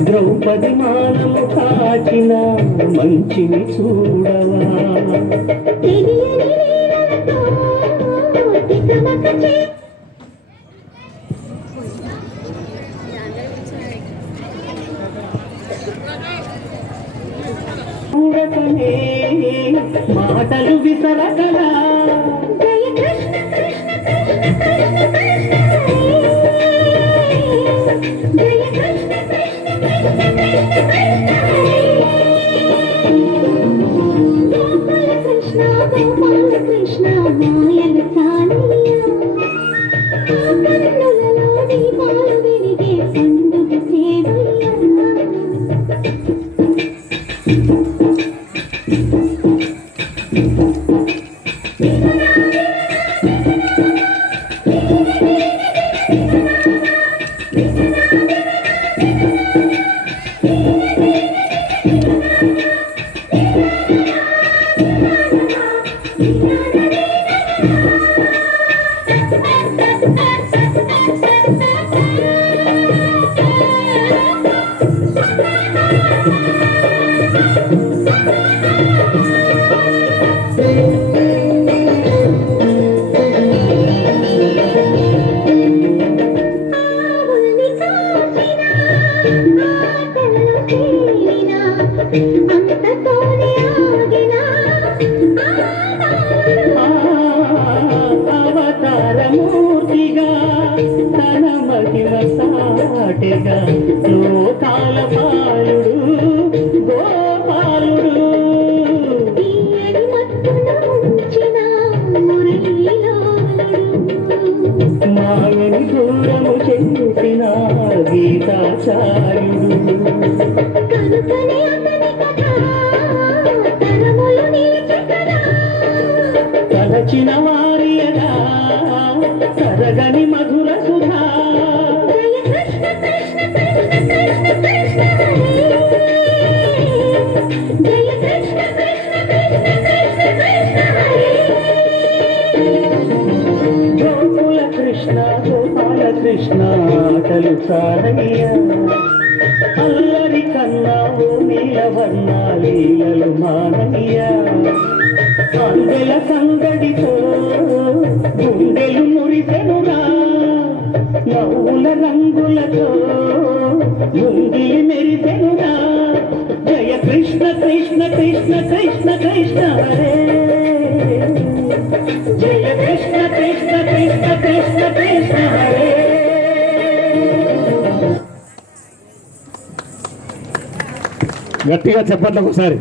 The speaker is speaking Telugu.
ద్రౌపది మానము కాచిన మంచిని చూడవా చూడకనే మాటలు విసరగలా అవతారమూర్తిగా తన మహిమ సాటెగా లోకాల పాలుడు గోపాలుడు మాయని దూరము చేసిన గీతాచార్యుడు తలచిన వారియగా సరగని మధుర సుధా గోకుల కృష్ణ గోపాల కృష్ణ తెలుసారయ్య అల్లరి కన్నా ఓ నీలవర్ణ లీలలు మానయ్య అందెల సంగడితో గుండెలు మురిసెనురా నవ్వుల రంగులతో ముంగిలి మెరిసెనురా జయ కృష్ణ కృష్ణ కృష్ణ కృష్ణ కృష్ణ హరే జయ కృష్ణ కృష్ణ కృష్ణ కృష్ణ కృష్ణ హరే. గట్టిగా చెప్పండి ఒకసారి.